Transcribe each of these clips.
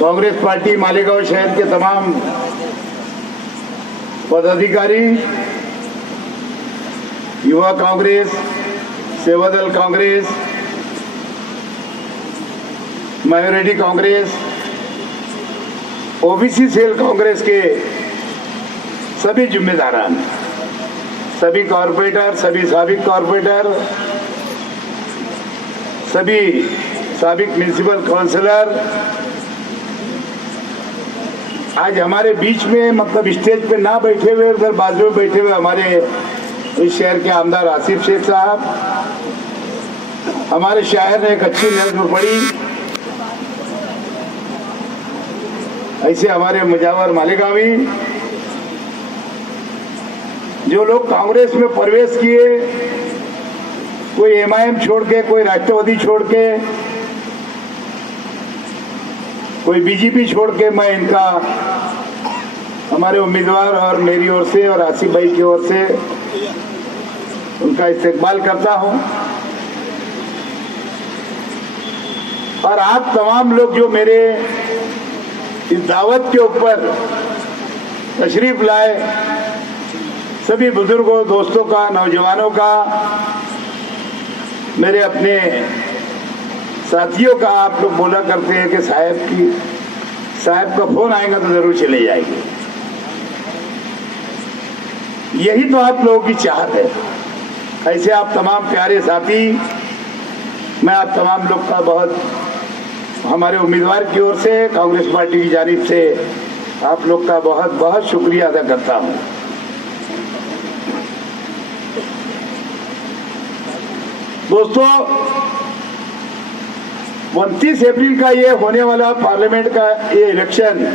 Congress party Malegaon शहर के तमाम पदाधिकारी, युवा Congress, Sevadal Congress, minority Congress, OBC cell Congress के सभी जिम्मेदारान, सभी कॉरपोरेटर, सभी साबिक कॉरपोरेटर, सभी साबिक म्युनिसिपल काउंसिलर आज हमारे बीच में, मतलब स्टेज पे ना बैठे हुए, उधर बाजू में बैठे हुए हमारे इस शहर के आमदार आसिफ शेख साहब, हमारे शायर ने एक अच्छी नज़्म पढ़ी, ऐसे हमारे मुजावर मालेगावी, जो लोग कांग्रेस में प्रवेश किए, कोई एमआईएम छोड़ के, कोई राष्ट्रवादी छोड़ के, कोई बीजेपी छोड़ के, मैं इनका, हमारे उम्मीदवार और मेरी ओर से और आसिफ भाई की ओर से उनका इस्तेकबाल करता हूं। और आप तमाम लोग जो मेरे इस दावत के ऊपर तशरीफ लाए, सभी बुजुर्गों, दोस्तों का, नौजवानों का, मेरे अपने साथियों का, आप लोग बोला करते हैं कि साहब का फोन आएगा तो जरूर चले जाएंगे। यही तो आप लोगों की चाहत है। ऐसे आप तमाम प्यारे साथी, मैं आप तमाम लोग का बहुत, हमारे उम्मीदवार की ओर से, कांग्रेस पार्टी की जानिब से आप लोग का बहुत बहुत शुक्रिया अदा करता हूं। दोस्तों, 29 अप्रैल का ये होने वाला पार्लियामेंट का ये इलेक्शन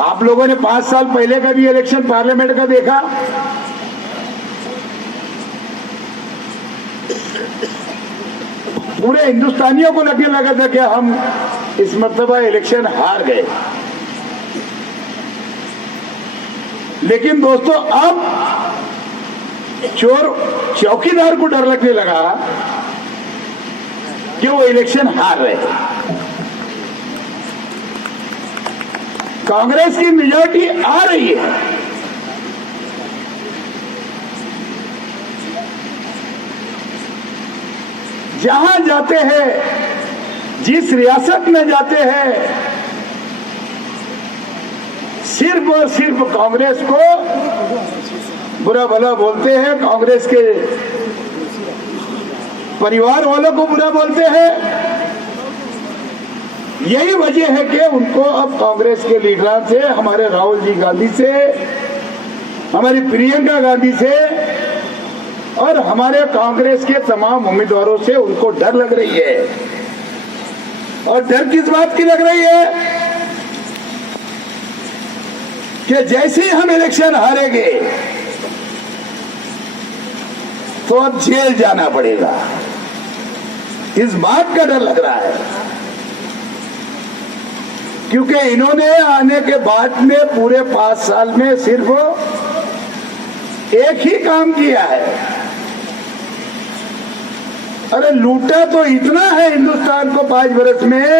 आप लोगों ने 5 साल पहले का भी इलेक्शन पार्लियामेंट का देखा। पूरे हिंदुस्तानियों को लगने लगा था कि हम इस मर्तबा इलेक्शन हार गए। लेकिन दोस्तों, अब चौकीदार को डर लगने लगा कि वो इलेक्शन हार रहे हैं। कांग्रेस की मेजॉरिटी आ रही है। जहां जाते हैं, जिस रियासत में जाते हैं, सिर्फ और सिर्फ कांग्रेस को बुरा भला बोलते हैं, कांग्रेस के परिवार वालों को बुरा बोलते हैं। यही वजह है कि उनको अब कांग्रेस के लीडरों से, हमारे राहुल जी गांधी से, हमारी प्रियंका गांधी से और हमारे कांग्रेस के तमाम उम्मीदवारों से उनको डर लग रही है। और डर किस बात की लग रही है कि जैसे ही हम इलेक्शन हारेंगे तो अब जेल जाना पड़ेगा, इस बात का डर लग रहा है। क्योंकि इन्होंने आने के बाद में पूरे 5 साल में सिर्फ एक ही काम किया है। अरे लूटा तो इतना है हिंदुस्तान को 5 वर्ष में,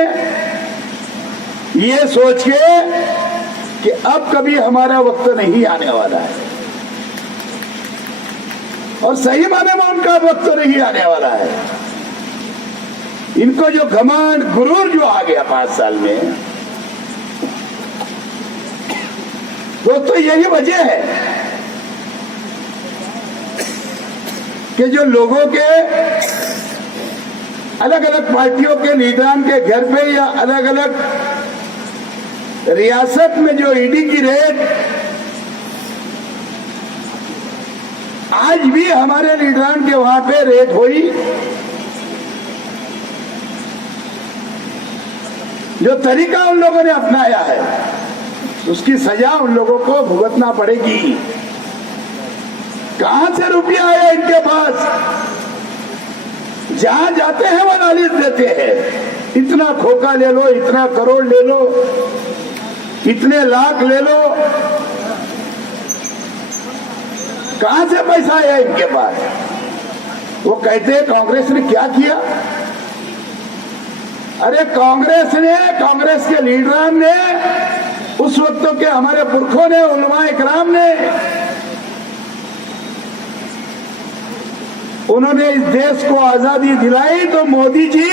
ये सोच के कि अब कभी हमारा वक्त नहीं आने वाला है। और सही माने में उनका वक्त नहीं आने वाला है। इनको जो घमंड, गुरूर जो आ गया 5 साल में, दोस्तों यही वजह है कि जो लोगों के, अलग अलग पार्टियों के लीडरान के घर पे या अलग अलग रियासत में जो ईडी की रेड, आज भी हमारे लीडरान के वहां पे रेड हुई। जो तरीका उन लोगों ने अपनाया है, उसकी सजा उन लोगों को भुगतना पड़ेगी। कहां से रुपया आया इनके पास? जहां जाते हैं वो नालिश देते हैं। इतना खोखा ले लो, इतना करोड़ ले लो, इतने लाख ले लो। कहां से पैसा आया इनके पास? वो कहते हैं कांग्रेस ने क्या किया। अरे कांग्रेस के लीडरान ने, उस वक्त के हमारे पुरखों ने, उलमा इकराम ने, उन्होंने इस देश को आजादी दिलाई। तो मोदी जी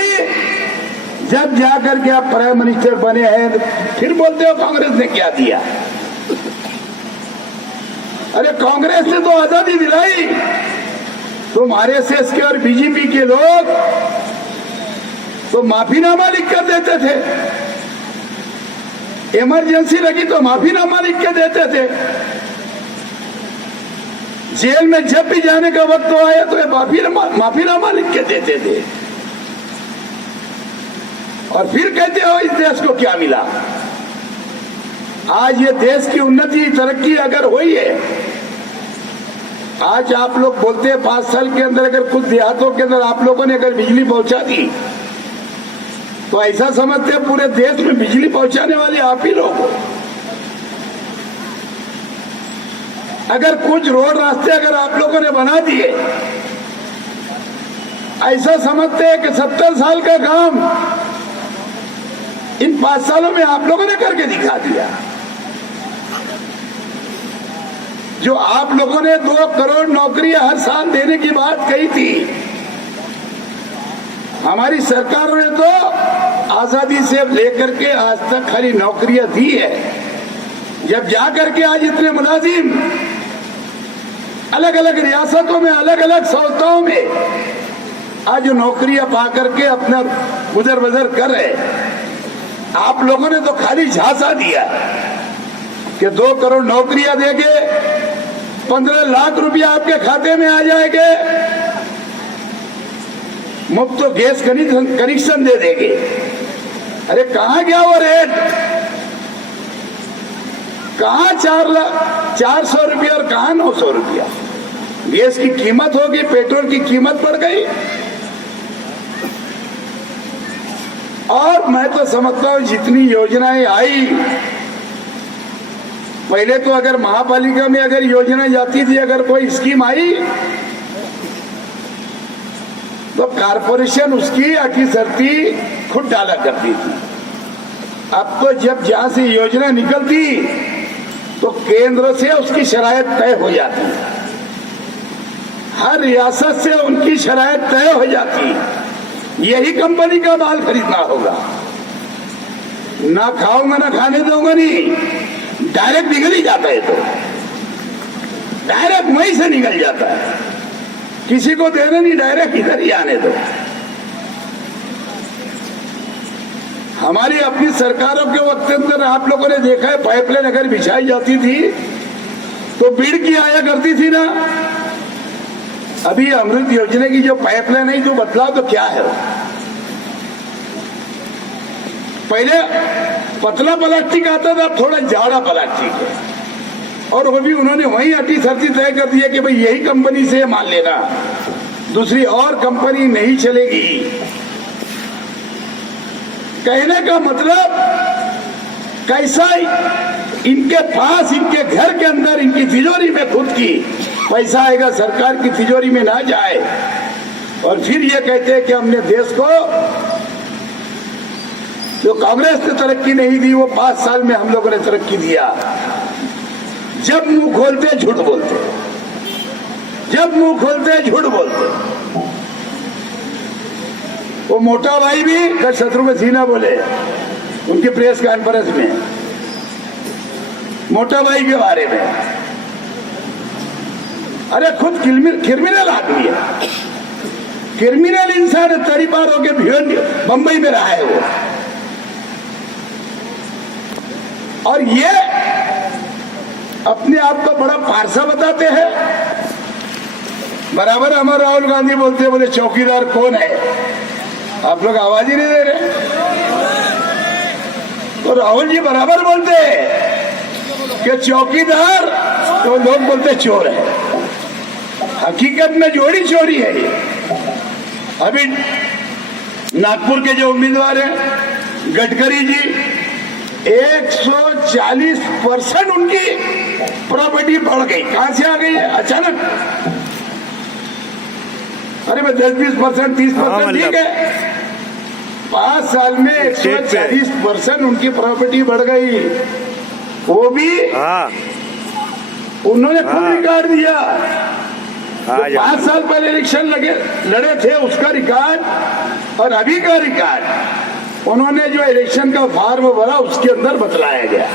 जब जाकर के आप प्राइम मिनिस्टर बने हैं, फिर बोलते हो कांग्रेस ने क्या दिया। अरे कांग्रेस ने तो आजादी दिलाई। तुम आरएसएस के और बीजेपी के लोग तो माफीनामा लिख कर देते थे, इमरजेंसी लगी तो माफीनामा लिख के देते थे। जेल में जब भी जाने का वक्त आया तो ये माफीनामा लिख के देते थे, और फिर कहते हो इस देश को क्या मिला। आज ये देश की उन्नति तरक्की अगर हुई है, आज आप लोग बोलते हैं 5 साल के अंदर अगर कुछ देहातों के अंदर आप लोगों ने अगर बिजली पहुंचा दी, तो ऐसा समझते हैं पूरे देश में बिजली पहुंचाने वाले आप ही लोग हो। अगर कुछ रोड रास्ते अगर आप लोगों ने बना दिए, ऐसा समझते हैं कि 70 साल का काम इन 5 सालों में आप लोगों ने करके दिखा दिया। जो आप लोगों ने 2 करोड़ नौकरियां हर साल देने की बात कही थी, हमारी सरकार ने तो आजादी से लेकर के आज तक खाली नौकरियां दी है। जब जाकर के आज इतने मुलाजिम अलग अलग रियासतों में, अलग अलग संस्थाओं में आज नौकरियां पा करके अपना गुजर बसर कर रहे, आप लोगों ने तो खाली झांसा दिया कि 2 करोड़ नौकरियां देंगे, 15 लाख रुपया आपके खाते में आ जाएंगे, मुफ्त तो गैस कनेक्शन दे देंगे। अरे कहां गया वो रेट? कहां 400 रुपया और कहां 900 रुपया? गैस की कीमत होगी, पेट्रोल की कीमत बढ़ गई। और मैं तो समझता हूं जितनी योजनाएं आई, पहले तो अगर महापालिका में अगर योजना जाती थी, अगर कोई स्कीम आई तो कारपोरेशन उसकी अटी शर्ती खुद डाला करती थी। अब तो जब जहां से योजना निकलती तो केंद्र से उसकी शरायत तय हो जाती, हर रियासत से उनकी शरायत तय हो जाती। यही कंपनी का माल खरीदना होगा, ना खाऊंगा ना खाने दूंगा, नहीं डायरेक्ट निकल ही जाता है। तो डायरेक्ट वहीं से निकल जाता है, किसी को देना नहीं, डायरेक्ट इधर ही आने दो। हमारी अपनी सरकारों के वक्त अंदर आप लोगों ने देखा है, पाइपलाइन अगर बिछाई जाती थी तो बीड़ की आया करती थी ना। अभी अमृत योजना की जो पाइपलाइन है, जो बदलाव तो क्या है? पहले पतला प्लास्टिक आता था, थोड़ा जाड़ा प्लास्टिक है, और वो भी उन्होंने वही अटी शर्ती तय कर दिया कि भाई यही कंपनी से माल लेना, दूसरी और कंपनी नहीं चलेगी। कहने का मतलब कैसा इनके पास, इनके घर के अंदर, इनकी तिजोरी में खुद की पैसा आएगा, सरकार की तिजोरी में ना जाए। और फिर ये कहते हैं कि हमने देश को, जो कांग्रेस ने तरक्की नहीं दी वो 5 साल में हम लोगों ने तरक्की दिया। जब मुंह खोलते झूठ बोलते, जब मुंह खोलते झूठ बोलते। वो मोटा भाई भी कल शत्रुघ्न सिन्हा बोले उनके प्रेस कॉन्फ्रेंस में, मोटा भाई के बारे में। अरे खुद क्रिमिनल आदमी है, क्रिमिनल इंसान, तड़ी पार होकर बंबई में रहा है वो। और ये अपने आप को बड़ा पारसा बताते हैं। बराबर हमारे राहुल गांधी बोलते हैं, बोले चौकीदार कौन है? आप लोग आवाज ही नहीं दे रहे। तो राहुल जी बराबर बोलते हैं कि चौकीदार, तो लोग बोलते चोर है। हकीकत में जोड़ी चोरी है ये। अभी नागपुर के जो उम्मीदवार हैं गडकरी जी, 140% उनकी प्रॉपर्टी बढ़ गई। कहां से आ गई है? अचानक अरे मैं 10-20%, 30% ठीक है। 5 साल में 140% उनकी प्रॉपर्टी बढ़ गई, वो भी उन्होंने खुद रिकॉर्ड दिया। 5 साल पहले इलेक्शन लड़े थे उसका रिकॉर्ड और अभी का रिकॉर्ड उन्होंने जो इलेक्शन का फॉर्म भरा उसके अंदर बतलाया गया।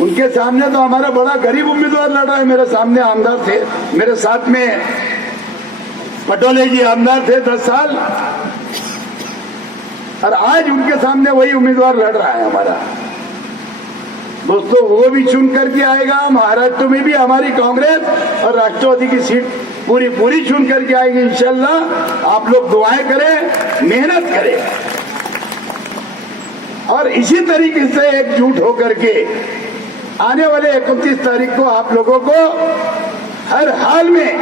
उनके सामने तो हमारा बड़ा गरीब उम्मीदवार लड़ रहा है। मेरे सामने आमदार थे, मेरे साथ में पटोले जी आमदार थे 10 साल, और आज उनके सामने वही उम्मीदवार लड़ रहा है हमारा। दोस्तों, वो भी चुन करके आएगा। महाराष्ट्र में भी हमारी कांग्रेस और राष्ट्रवादी की सीट पूरी चुन करके आएगी इंशाल्लाह। आप लोग दुआएं करें, मेहनत करें, और इसी तरीके से एकजुट होकर के आने वाले 31 तारीख को आप लोगों को हर हाल में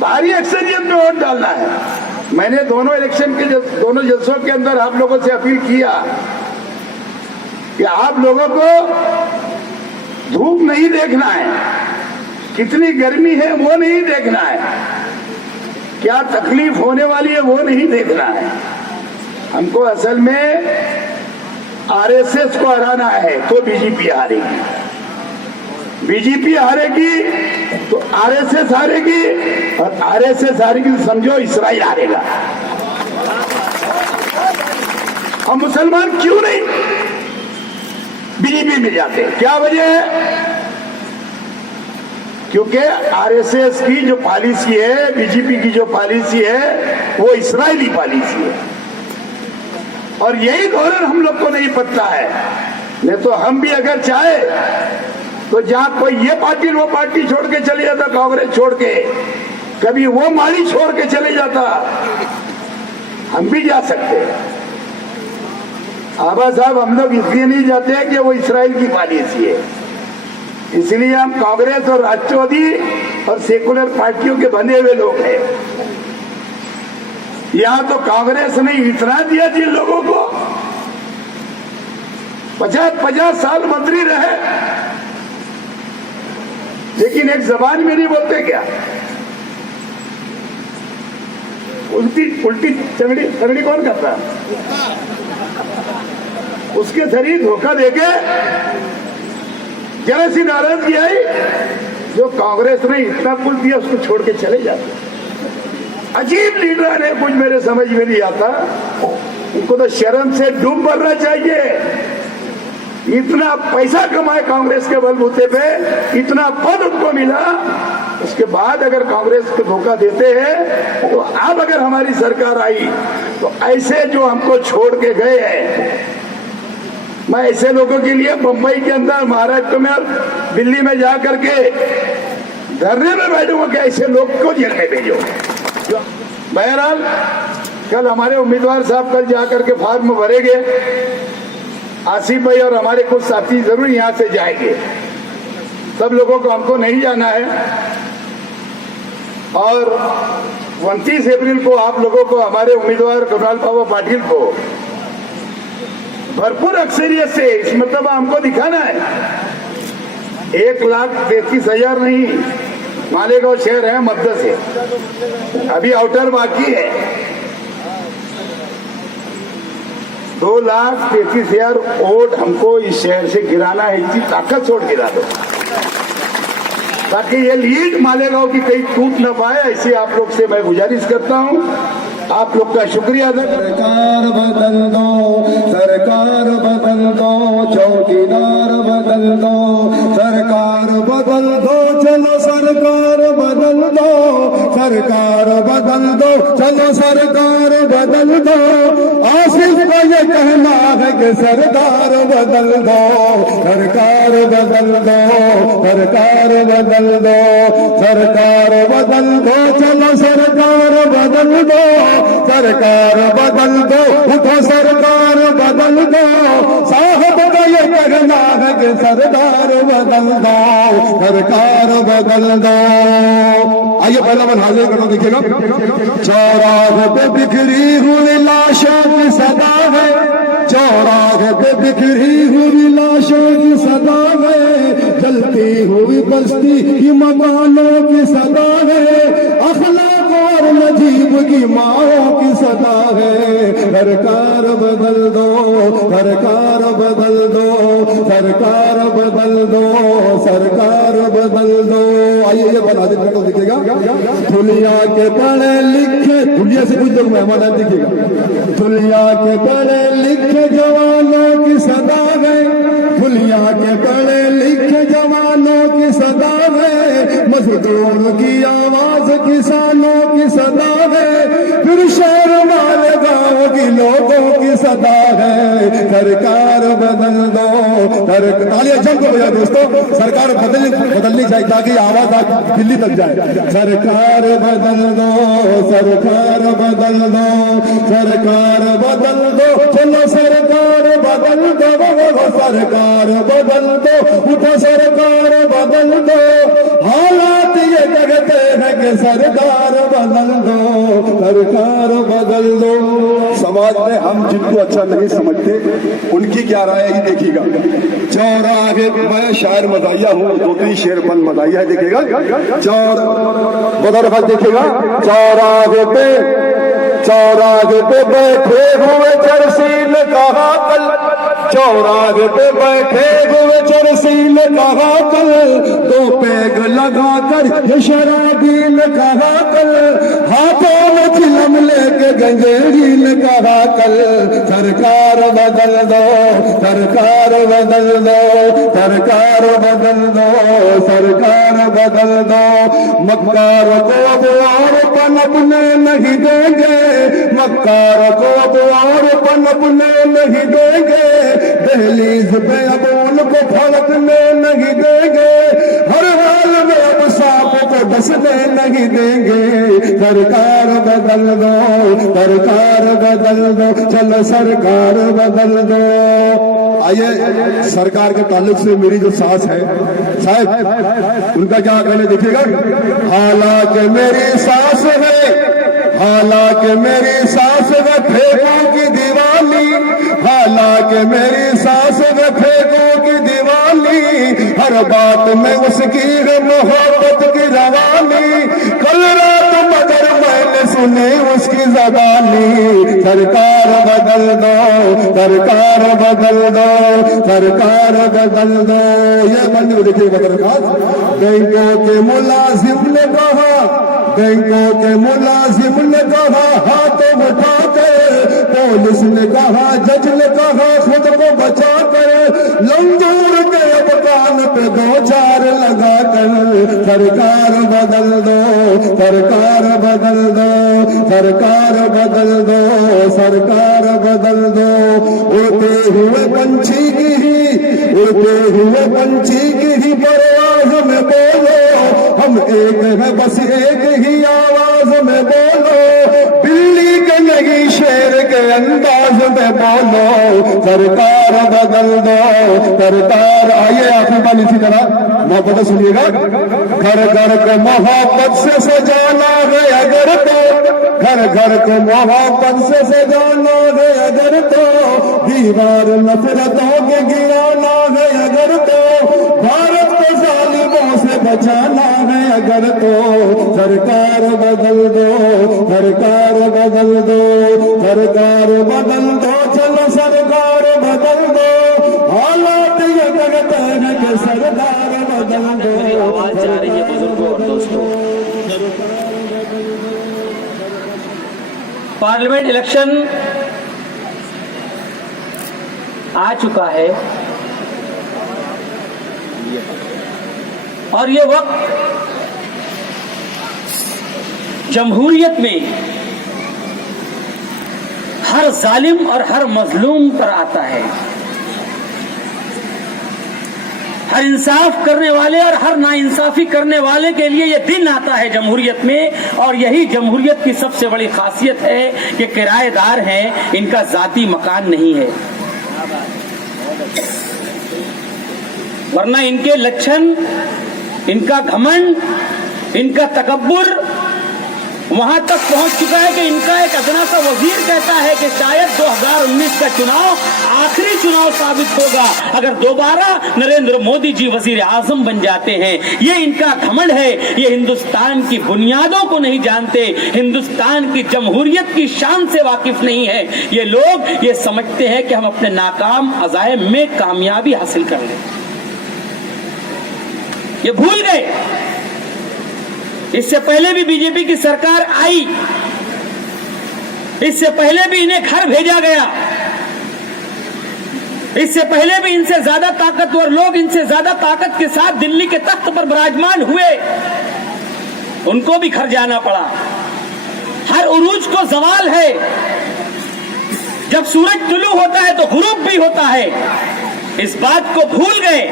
भारी अक्सरियत में वोट डालना है। मैंने दोनों इलेक्शन के दोनों जलसों के अंदर आप लोगों से अपील किया कि आप लोगों को धूप नहीं देखना है, कितनी गर्मी है वो नहीं देखना है, क्या तकलीफ होने वाली है वो नहीं देखना है। हमको असल में आरएसएस को हराना है तो बीजेपी हारेगी, बीजेपी हारेगी तो आरएसएस हारेगी, और आरएसएस हारेगी तो समझो इस्राइल हारेगा। हम मुसलमान क्यों नहीं बीजेपी में जाते, क्या वजह है? क्योंकि आरएसएस की जो पॉलिसी है, बीजेपी की जो पॉलिसी है, वो इस्राइली पॉलिसी है, और यही धोरण हम लोग को नहीं पता है। नहीं तो हम भी अगर चाहे तो जहां कोई ये पार्टी वो पार्टी छोड़ के चले जाता, कांग्रेस छोड़ के, कभी वो माली छोड़ के चले जाता, हम भी जा सकते हैं। आबा साहब, हम लोग इसलिए नहीं जाते हैं कि वो इस्राइल की पॉलिसी है, इसलिए हम कांग्रेस और राष्ट्रवादी और सेकुलर पार्टियों के बंधे हुए लोग हैं। यहां तो कांग्रेस ने इतना दिया जिन लोगों को 50-50 साल मंत्री रहे, लेकिन एक जबान में नहीं बोलते क्या? उल्टी चंगड़ी कौन करता है? उसके शरीर धोखा देके जरा सी नाराजगी आई, जो कांग्रेस ने इतना कुल दिया उसको छोड़ के चले जाते। अजीब लीडर है, कुछ मेरे समझ में नहीं आता। उनको तो शर्म से डूब मरना चाहिए। इतना पैसा कमाए कांग्रेस के बलबूते पे, इतना पद उनको मिला, उसके बाद अगर कांग्रेस को धोखा देते हैं तो अब अगर हमारी सरकार आई तो ऐसे जो हमको छोड़ के गए हैं, मैं ऐसे लोगों के लिए मुंबई के अंदर, महाराष्ट्र में और दिल्ली में जा करके धरने में बैठूंगा कि ऐसे लोग को जेल में भेजो। बहरहाल कल हमारे उम्मीदवार साहब कल जाकर के फॉर्म भरेंगे। आसिफ भाई और हमारे कुछ साथी जरूर यहाँ से जाएंगे, सब लोगों को, हमको नहीं जाना है। और 29 अप्रैल को आप लोगों को, हमारे उम्मीदवार कृणाल बाबा पाटिल को भरपूर अक्सरियत से इस मतलब हमको दिखाना है। 1,33,000 नहीं, मालेगांव शहर है मध्य से, अभी आउटर बाकी है। 2,33,000 वोट हमको इस शहर से गिराना है। इतनी ताकत छोड़ गिरा दो ताकि ये लीड मालेगांव की कहीं टूट न पाए, ऐसी आप लोग से मैं गुजारिश करता हूं। आप लोग का शुक्रिया अदा। सरकार बदल दो, सरकार बदल दो, चौकीदार बदल दो, सरकार बदल दो, चलो सरकार बदल दो, सरकार बदल दो, चलो सरकार बदल दो। आसिफ को ये कहना है कि सरकार बदल दो, सरकार बदल दो, सरकार बदल दो, सरकार बदल दो, चलो सरकार बदल दो, सरकार बदल दो, उठो सरकार बदल दो। साहब का ये कहना है कि सरकार बदल दो, सरकार बदल दो। आइए पहला बन हाजिर करो, देखिएगा। चौराहे पे बिखरी हुई लाशों की सदा है, चौराहे पे बिखरी हुई लाशों की सदा है, जलती हुई बस्ती की मकानों की सदा है, अखलाक गरीब की माओ की सदा है। सरकार बदल दो, सरकार बदल दो, सरकार बदल दो, सरकार बदल दो। आइए ये बना दे तो दिखेगा। दुनिया के पढ़े लिखे, दुनिया से कुछ लोग मेहमान दिखेगा। दुनिया के पढ़े लिखे जवानों की सदा है, दुनिया के पढ़े लिखे जवानों की सदा है। मजदूरों की आवाज किसानों की सदा है, फिर शहर वाले गाँव की लोगों की सदा है। सरकार बदल दो, तालियां जम को बजा दोस्तों। सरकार बदलनी चाहिए ताकि आवाज दिल्ली तक जाए। सरकार बदल दो, सरकार बदल दो, सरकार बदल दो, चलो सरकार बदल दो, सरकार बदल दो, उठो सरकार बदल दो। हालात ये कहते हैं कि सरकार बदल दो, सरकार बदल दो। समाज में हम जिनको अच्छा नहीं समझते उनकी क्या राय है देखिएगा। चौराहे मैं शायर मदाइया हूँ, 2-3 शेर बंद मदाइया है देखिएगा। बदल देखिएगा। चौराहे पे बैठे हुए चरसील कहा कल, चौराहे पे बैठे हुए चरसील कहा कल, 2 पैग लगा कर ये शराबील कहा कल, हाथों में चिलम लेके गंजेरील कहा कल। सरकार बदल दो, सरकार बदल दो, सरकार बदल दो, सरकार बदल दो। मक्कार को अब और पनपने नहीं देंगे, मक्कार को अब और पनपने नहीं देंगे, दहलीज पे अब उनको फड़कने नहीं देंगे, हर हाल में अब सांप को डसने नहीं देंगे। सरकार बदल दो, सरकार बदल दो, चलो सरकार बदल दो। आइए सरकार के ताल्लुक से मेरी जो सास है साहब, उनका क्या कहना देखिएगा। हालांकि मेरी सास है, हालांकि मेरी सास है फेंकों की दीवानी, हालांकि मेरी सास है फेंकों की दीवानी, हर बात में उसकी है मोहब्बत की रवानी। कल रात मगर मैंने सुनी उसकी ज़बानी। सरकार बदल दो, सरकार बदल दो, सरकार बदल दो। ये बंद देखिए बदल का। बैंकों के मुलाजिम ने कहा, बैंकों के मुलाजिम ने कहा हाथों उठा कर, पुलिस ने कहा, जज ने कहा खुद को बचा कर, लंगूर के अब कान पे 2-4 लगा कर। सरकार बदल दो, सरकार बदल दो, सरकार बदल दो, सरकार बदल दो। उड़ते हुए पंछी की ही, उड़ते हुए पंछी की ही परवाज़ में बोलो, हम एक है बस एक ही आवाज में बोलो, बिल्ली के नहीं शेर के अंदाज में बोलो। सरकार बदल दो, सरकार। आइए आखिरी बार इसी तरह मोहब्बत सुनिएगा। घर घर को मोहब्बत से सजाना है अगर तो, घर घर को मोहब्बत से सजाना है अगर तो, दीवार नफरतों के गिराना है अगर तो, भारत को जालिमों से बचाना है अगर तो। सरकार बदल दो, सरकार बदल दो, सरकार बदल दो, चलो सरकार बदल दो। हालात ये कहते हैं कि सरकार बदल दो। आवाज जा रही है बुजुर्गों और दोस्तों। पार्लियामेंट इलेक्शन आ चुका है और ये वक्त जमहूरियत में हर जालिम और हर मजलूम पर आता है, हर इंसाफ करने वाले और हर नाइंसाफी करने वाले के लिए ये दिन आता है जमहूरियत में। और यही जमहूरियत की सबसे बड़ी खासियत है कि किराएदार हैं, इनका जाती मकान नहीं है, वरना इनके लक्षण, इनका घमंड, इनका तकब्बुर वहां तक पहुंच चुका है कि इनका एक अदना सा वजीर कहता है कि शायद 2019 का चुनाव आखिरी चुनाव साबित होगा अगर दोबारा नरेंद्र मोदी जी वजीर आजम बन जाते हैं। ये इनका घमंड है, ये हिंदुस्तान की बुनियादों को नहीं जानते, हिंदुस्तान की जमहूरियत की शान से वाकिफ नहीं है। ये लोग ये समझते हैं कि हम अपने नाकाम अज़ाइम में कामयाबी हासिल कर लें, ये भूल गए। इससे पहले भी बीजेपी की सरकार आई, इससे पहले भी इन्हें घर भेजा गया, इससे पहले भी इनसे ज्यादा ताकतवर लोग इनसे ज्यादा ताकत के साथ दिल्ली के तख्त पर विराजमान हुए, उनको भी घर जाना पड़ा। हर उरूज को जवाल है, जब सूरज तुलू होता है तो गुरूब भी होता है। इस बात को भूल गए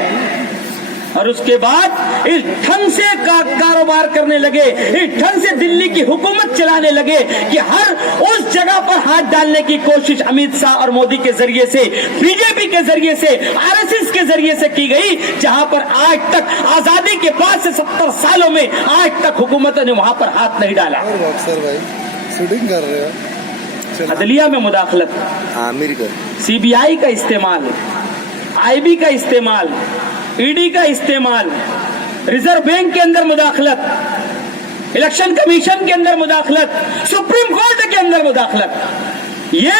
और उसके बाद इस ढंग से कारोबार करने लगे, इस ढंग से दिल्ली की हुकूमत चलाने लगे कि हर उस जगह पर हाथ डालने की कोशिश अमित शाह और मोदी के जरिए से, बीजेपी के जरिए से, आरएसएस के जरिए से की गई, जहां पर आज तक आजादी के बाद से 70 सालों में आज तक हुकूमत ने वहां पर हाथ नहीं डाला। सर भाई शूटिंग कर रहे हो, अदलिया में मुदाखलत, आमिर का सीबीआई का इस्तेमाल, आईबी का इस्तेमाल, ईडी का इस्तेमाल, रिजर्व बैंक के अंदर मुदाखलत, इलेक्शन कमीशन के अंदर मुदाखलत, सुप्रीम कोर्ट के अंदर मुदाखलत, ये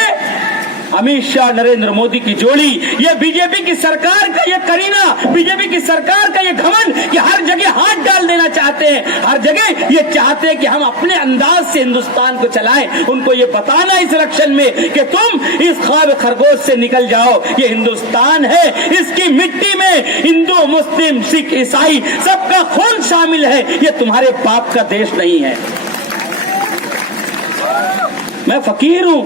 अमित शाह नरेंद्र मोदी की जोड़ी, ये बीजेपी की सरकार का ये करीना, बीजेपी की सरकार का ये घमंड कि हर जगह हाथ डाल देना चाहते हैं, हर जगह ये चाहते हैं कि हम अपने अंदाज से हिंदुस्तान को चलाएं। उनको ये बताना इस इलेक्शन में कि तुम इस ख्वाब खरगोश से निकल जाओ, ये हिंदुस्तान है, इसकी मिट्टी में हिंदू, मुस्लिम, सिख, ईसाई सबका खून शामिल है, ये तुम्हारे बाप का देश नहीं है। मैं फकीर हूं,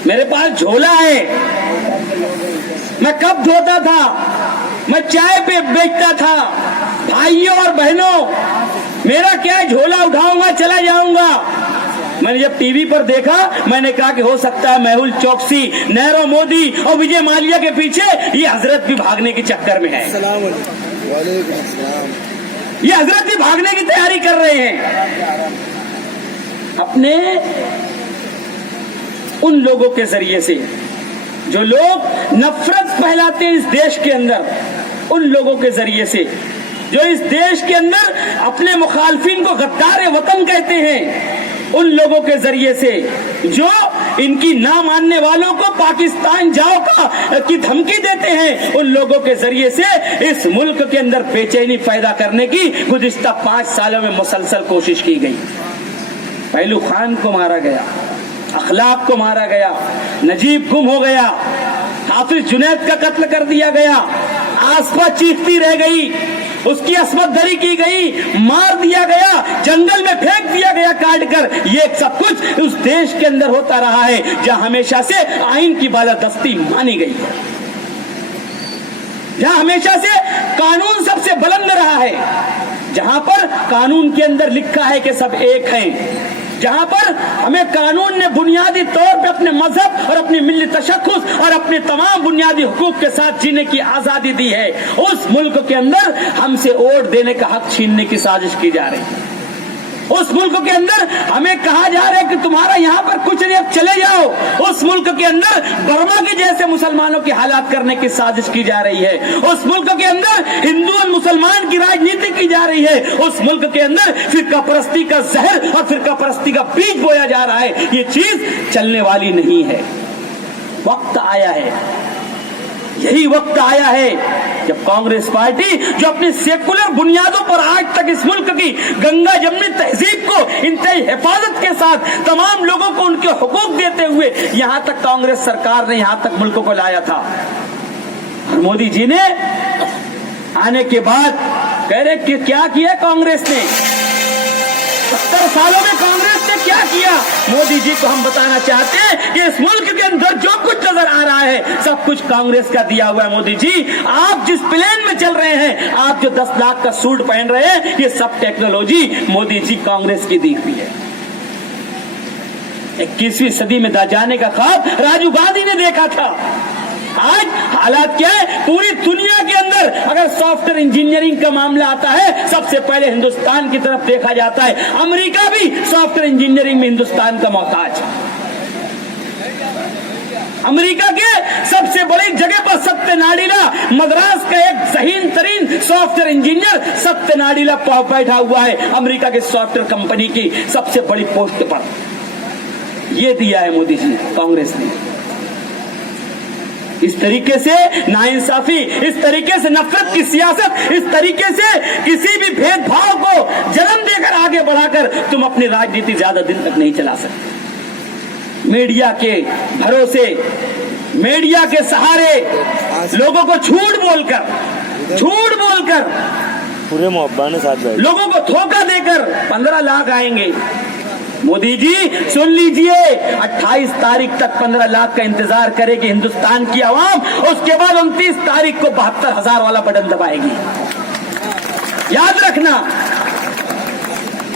मेरे पास झोला है, मैं कब धोता था, मैं चाय पे बेचता था। भाइयों और बहनों, मेरा क्या झोला उठाऊंगा चला जाऊंगा। मैंने जब टीवी पर देखा, मैंने कहा कि हो सकता है मेहुल चौकसी, नीरव मोदी और विजय माल्या के पीछे ये हजरत भी भागने के चक्कर में है, ये हजरत भी भागने की तैयारी कर रहे हैं अपने उन लोगों के जरिए से जो लोग नफरत फैलाते हैं इस देश के अंदर, उन लोगों के जरिए से जो इस देश के अंदर अपने मुखालफिन को गद्दार वतन कहते हैं, उन लोगों के जरिए से जो इनकी ना मानने वालों को पाकिस्तान जाओ की धमकी देते हैं, उन लोगों के जरिए से इस मुल्क के अंदर बेचैनी पैदा करने की गुज़िश्ता 5 सालों में मुसलसल कोशिश की गई। पहलू खान को मारा गया, अखलाक को मारा गया, नजीब गुम हो गया, हाफिज जुनैद का कत्ल कर दिया गया, आसपा चीखती रह गई, उसकी अस्मत दरी की गई, मार दिया गया, जंगल में फेंक दिया गया काट कर। ये सब कुछ उस देश के अंदर होता रहा है जहां हमेशा से आइन की बालादस्ती मानी गई है, जहां हमेशा से कानून सबसे बुलंद रहा है, जहां पर कानून के अंदर लिखा है कि सब एक हैं, जहां पर हमें कानून ने बुनियादी तौर पे अपने मजहब और अपनी मिल्ली तशख्खुस और अपने तमाम बुनियादी हुकूक के साथ जीने की आजादी दी है, उस मुल्क के अंदर हमसे वोट देने का हक छीनने की साजिश की जा रही है। उस मुल्क के अंदर हमें कहा जा रहा है कि तुम्हारा यहाँ पर कुछ नहीं, अब चले जाओ। उस मुल्क के अंदर बर्मा के जैसे मुसलमानों की हालात करने की साजिश की जा रही है। उस मुल्क के अंदर हिंदू और मुसलमान की राजनीति की जा रही है। उस मुल्क के अंदर फिरका परस्ती का जहर और फिरका परस्ती का बीज बोया जा रहा है। ये चीज चलने वाली नहीं है। वक्त आया है, यही वक्त आया है जब कांग्रेस पार्टी जो अपनी सेकुलर बुनियादों पर आज तक इस मुल्क की गंगा जमनी तहजीब को इंतहाई हिफाजत के साथ तमाम लोगों को उनके हुकूक देते हुए यहां तक कांग्रेस सरकार ने यहां तक मुल्क को लाया था। और मोदी जी ने आने के बाद कह रहे कि क्या किया कांग्रेस ने, 70 सालों में कांग्रेस ने क्या किया। मोदी जी को हम बताना चाहते हैं कि इस मुल्क के अंदर जो कुछ नजर आ रहा है सब कुछ कांग्रेस का दिया हुआ है। मोदी जी, आप जिस प्लेन में चल रहे हैं, आप जो 10 लाख का सूट पहन रहे हैं, ये सब टेक्नोलॉजी मोदी जी कांग्रेस की दी हुई है। 21वीं सदी में जाने का ख्वाब राजीव गांधी ने देखा था। आज हालात क्या है, पूरी दुनिया के अंदर अगर सॉफ्टवेयर इंजीनियरिंग का मामला आता है, सबसे पहले हिंदुस्तान की तरफ देखा जाता है। अमेरिका भी सॉफ्टवेयर इंजीनियरिंग में हिंदुस्तान का मोहताज है। अमेरिका के सबसे बड़ी जगह पर सत्य नाडिला, मद्रास का एक जहीन तरीन सॉफ्टवेयर इंजीनियर सत्य नाडिला बैठा हुआ है अमेरिका के सॉफ्टवेयर कंपनी की सबसे बड़ी पोस्ट पर। यह दिया है मोदी जी, कांग्रेस ने। इस तरीके से नाइंसाफी, इस तरीके से नफरत की सियासत, इस तरीके से किसी भी भेदभाव को जन्म देकर आगे बढ़ाकर तुम अपनी राजनीति ज्यादा दिन तक नहीं चला सकते। मीडिया के भरोसे, मीडिया के सहारे लोगों को झूठ बोलकर पूरे मोहब्बत ने साथ बैठ लोगों को धोखा देकर 15 लाख आएंगे। मोदी जी सुन लीजिए, 28 तारीख तक 15 लाख का इंतजार करेगी हिंदुस्तान की आवाम, उसके बाद 29 तारीख को 72,000 वाला बटन दबाएगी। याद रखना,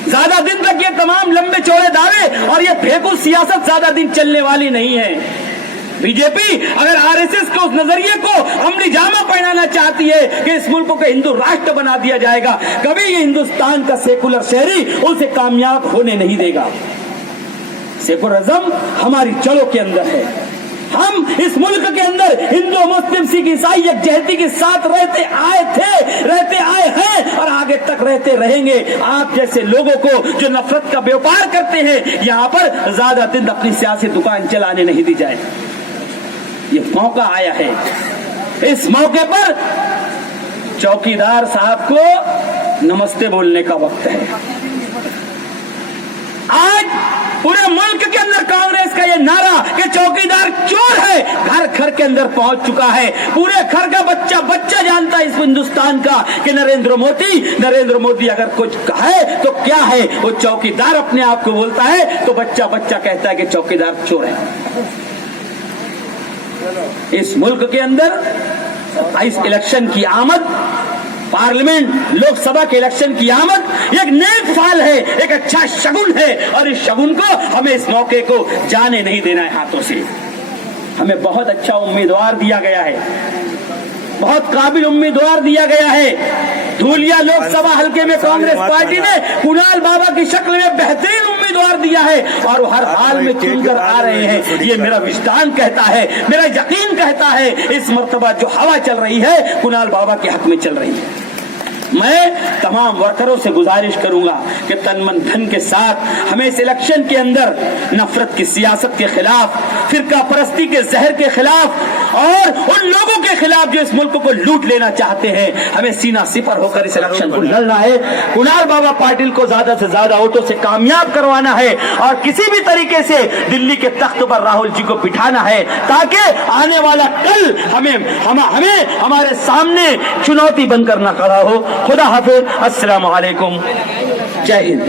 ज्यादा दिन तक ये तमाम लंबे चौड़े दावे और ये फेंकू सियासत ज्यादा दिन चलने वाली नहीं है। बीजेपी अगर आरएसएस के उस नजरिए को अमली जामा पहनाना चाहती है कि इस मुल्क को हिंदू राष्ट्र बना दिया जाएगा, कभी ये हिंदुस्तान का सेकुलर शहरी उसे कामयाब होने नहीं देगा। सेकुलरिज्म हमारी जड़ों के अंदर है। हम इस मुल्क के अंदर हिंदू, मुस्लिम, सिख, ईसाई यकजहती के साथ रहते आए हैं और आगे तक रहते रहेंगे। आप जैसे लोगों को जो नफरत का व्यापार करते हैं, यहाँ पर ज्यादा दिन अपनी सियासी दुकान चलाने नहीं दी जाए। ये मौका आया है, इस मौके पर चौकीदार साहब को नमस्ते बोलने का वक्त है। आज पूरे मुल्क के अंदर कांग्रेस का ये नारा कि चौकीदार चोर है घर घर के अंदर पहुंच चुका है। पूरे घर का बच्चा जानता है इस हिंदुस्तान का कि नरेंद्र मोदी अगर कुछ कहे तो क्या है, वो चौकीदार अपने आप को बोलता है तो बच्चा कहता है कि चौकीदार चोर है। इस मुल्क के अंदर इस इलेक्शन की आमद, पार्लियामेंट लोकसभा के इलेक्शन की आमद एक नेक फाल है, एक अच्छा शगुन है और इस शगुन को हमें इस मौके को जाने नहीं देना है हाथों से। हमें बहुत अच्छा उम्मीदवार दिया गया है, बहुत काबिल उम्मीदवार दिया गया है। धूलिया लोकसभा हल्के में कांग्रेस पार्टी ने कुणाल बाबा की शक्ल में बेहतरीन उम्मीदवार दिया है और वो हर हाल में चुनकर आ रहे हैं। ये मेरा विजदान कहता है, मेरा यकीन कहता है, इस मर्तबा जो हवा चल रही है कुणाल बाबा के हक में चल रही है। मैं तमाम वर्करों से गुजारिश करूंगा कि तन मन धन के साथ हमें इस इलेक्शन के अंदर नफरत की सियासत के खिलाफ, फिरका परस्ती के जहर के खिलाफ और उन लोगों के खिलाफ जो इस मुल्क को लूट लेना चाहते हैं, हमें सीना सिपर होकर इस इलेक्शन को लड़ना है। कुणाल बाबा पाटिल को ज्यादा से ज्यादा वोटों से कामयाब करवाना है और किसी भी तरीके से दिल्ली के तख्त पर राहुल जी को बिठाना है ताकि आने वाला कल हमें हमारे सामने चुनौती बनकर न खड़ा हो। खुदा हाफिज, अस्सलाम वालेकुम, जय हिंद।